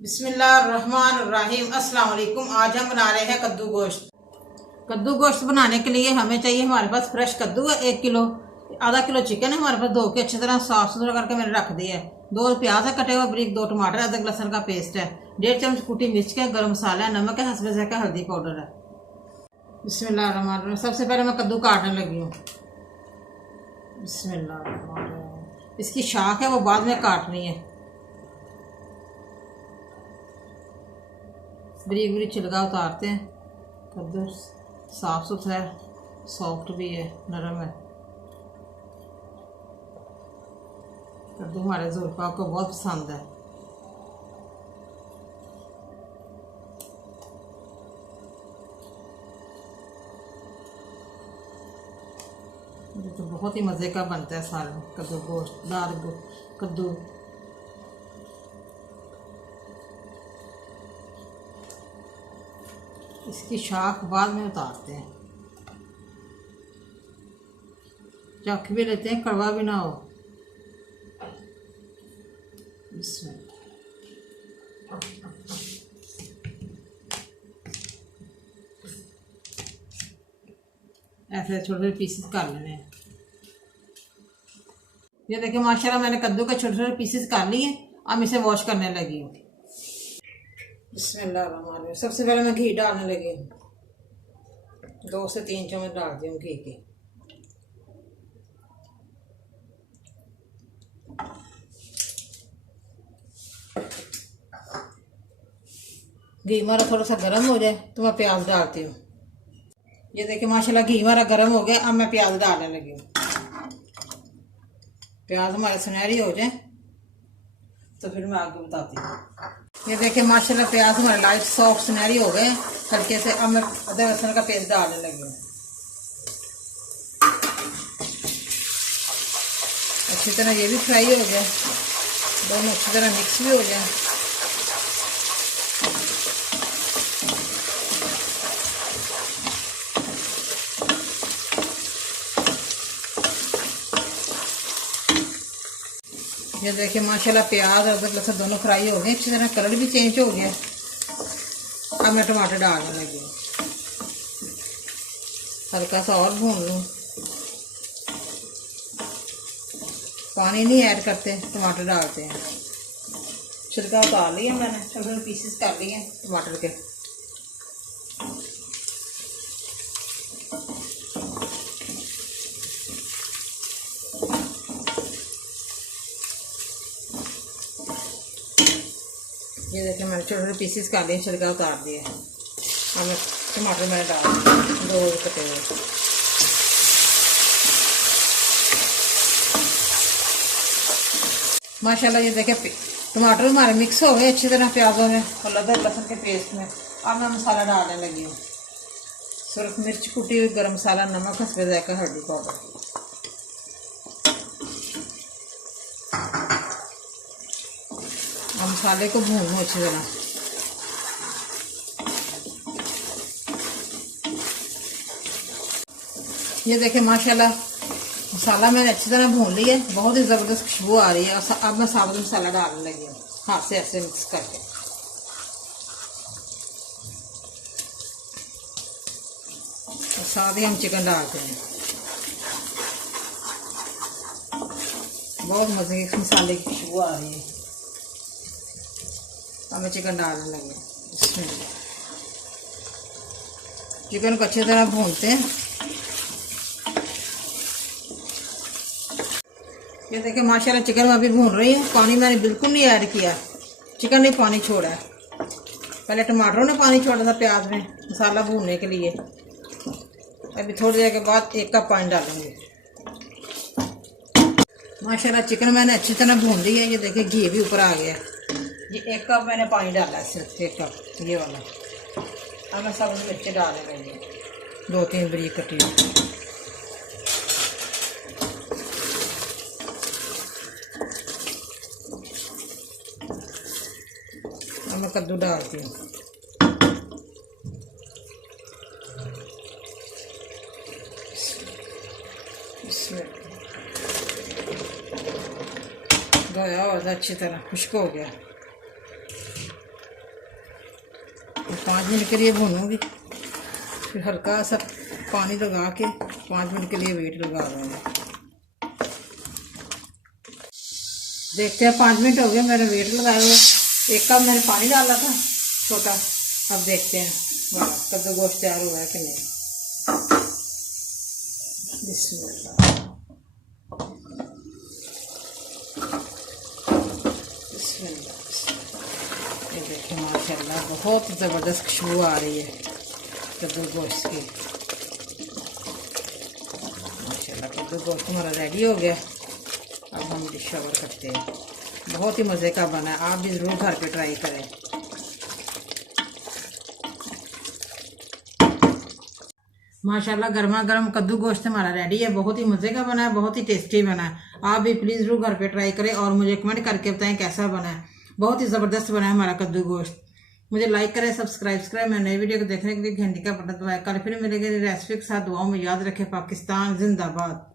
बिस्मिल्लाहिर्रहमानिर्रहीम। अस्सलाम वालेकुम। आज हम बना रहे हैं कद्दू गोश्त। कद्दू गोश्त बनाने के लिए हमें चाहिए, हमारे पास फ्रेश कद्दू है 1 किलो, आधा किलो चिकन है हमारे पास, धो के अच्छी तरह साफ सुथरा करके मैंने रख दिया है। 2 प्याज है कटे हुए बारीक, 2 टमाटर, अदरक लहसुन का पेस्ट है, 1.5 चम्मच कुटी मिर्च का, गरम मसाला है, नमक है, हस्बे ज़ायक़ा हल्दी पाउडर है। बिस्मिल्लाहिर्रहमानिर्रहीम। सबसे पहले मैं कद्दू काटने लगी हूँ। बिस्मिल्लाहिर्रहमानिर्रहीम। इसकी शाख है वो बाद में काटनी है। बरीक बरीक छिलका उतारते हैं। कद्दू साफ सुथरा है, सॉफ्ट भी है, नरम है। कद्दू हमारे ज़ुल्फ़ा को बहुत पसंद है। ये तो बहुत ही मज़े का बनता है सालन, कद्दू गोश्त, दाल कद्दू। इसकी शाख बाद में उतारते हैं। चख भी लेते हैं, कड़वा भी ना हो। इसमें ऐसे छोटे छोटे पीसेस कर लेने हैं। ये देखिए माशाल्लाह मैंने कद्दू के छोटे छोटे पीसेस कर लिए। अब इसे वॉश करने लगी हूँ। बिस्मिल्लाहिर्रहमानिर्रहीम। सबसे पहले मैं घी डालने लगी हूँ। 2 से 3 चम्मच डाल दी हूँ घी की। घी हमारा थोड़ा सा गर्म हो जाए तो मैं प्याज डालती हूँ। ये देखिए माशाल्लाह घी हमारा गर्म हो गया। अब मैं प्याज डालने लगी हूँ। प्याज हमारे सुनहरी हो जाए तो फिर मैं आगे बताती हूँ। ये देखिए माशाल्लाह प्याज हमारे लाइट सॉफ्ट सुनहरी हो गए हल्के से। अब मैं अदरक लहसुन का पेस्ट डालने लगी हूँ। अच्छी तरह ये भी फ्राई हो गया, दोनों अच्छी तरह मिक्स भी हो जाए। ये देखिए माशाल्लाह प्याज और अदरक लहसुन दोनों फ्राई हो गए, अच्छी तरह कलर भी चेंज हो गया। अब मैं टमाटर डालने लगी हूँ। हल्का सा और भून लूँ। पानी नहीं ऐड करते, टमाटर डालते हैं। छिलका उतार लिया मैंने, छोटे छोटे पीसेस कर लिए टमाटर के। ये देखिए मैंने छोटे छोटे पीसेस कर लिए, छिलका उतार दिए। अब मैं टमाटर मैंने डाल 2 कटे हुए। माशाल्लाह ये देखिए टमाटर हमारे मिक्स हो गए अच्छी तरह प्याजों में और अदरक लहसुन के पेस्ट में। अब मैं मसाला डालने लगी हूँ। सुरख मिर्च कुटी हुई, गरम मसाला, नमक, हस्बे ज़ायक़ा हल्दी पाउडर। अब मसाले को भून लो अच्छी तरह। ये देखें माशाल्लाह मसाला मैंने अच्छी तरह भून लिया है, बहुत ही ज़बरदस्त खुशबू आ रही है। अब मैं साबुत मसाला डालने लगी हूँ, हाथ से ऐसे मिक्स करके। और साथ ही हम चिकन डालते हैं। बहुत मज़े की मसाले की खुशबू आ रही है। अब मैं चिकन डालने लगी हूँ। चिकन को अच्छी तरह भूनते हैं। ये देखिए माशाल्लाह चिकन में अभी भून रही है। पानी मैंने बिल्कुल नहीं ऐड किया, चिकन ने पानी छोड़ा है। पहले टमाटरों ने पानी छोड़ा था प्याज में मसाला भूनने के लिए। अभी थोड़ी देर के बाद 1 कप पानी डालूंगी। माशाल्लाह चिकन मैंने अच्छी तरह भून ली है। ये देखिए घी भी ऊपर आ गया। ये 1 कप मैंने पानी डाला है, सिर्फ 1 कप ये वाला। अब मैं सब मिर्चें डालने लगी, 2-3 बारीक कटी हुई। मैं कद्दू डालती हूँ। धोया हुआ था अच्छी तरह, खुश्क हो गया। 5 मिनट के लिए भूनूंगी, फिर हल्का सा पानी लगा के 5 मिनट के लिए वेट लगा दूँगी। देखते हैं 5 मिनट हो गए मेरे वेट लगाए हुए। 1 कप मैंने पानी डाला था छोटा। अब देखते हैं वाह कद्दू गोश्त तैयार हुआ है कि नहीं। बिस्मिल्लाह बिस्मिल्लाह। ये देखिए माशाल्लाह बहुत ज़बरदस्त खुशबू आ रही है कद्दू गोश्त की। माशाल्लाह कद्दू गोश्त हमारा रेडी हो गया। अब हम डिश ओवर करते हैं। बहुत ही मज़े का बना है, आप भी ज़रूर घर पे ट्राई करें। माशाल्लाह गर्मा गर्म कद्दू गोश्त हमारा रेडी है। बहुत ही मज़े का बना है, बहुत ही टेस्टी बना है। आप भी प्लीज़ ज़रूर घर पे ट्राई करें और मुझे कमेंट करके बताएं कैसा बना है। बहुत ही ज़बरदस्त बना है हमारा कद्दू गोश्त। मुझे लाइक करें, सब्सक्राइब। मैं नई वीडियो को देखने के लिए घंटी का बटन दबाएं। कल फिर मिलेंगे रेसिपी के साथ। दुआओं में याद रखें। पाकिस्तान जिंदाबाद।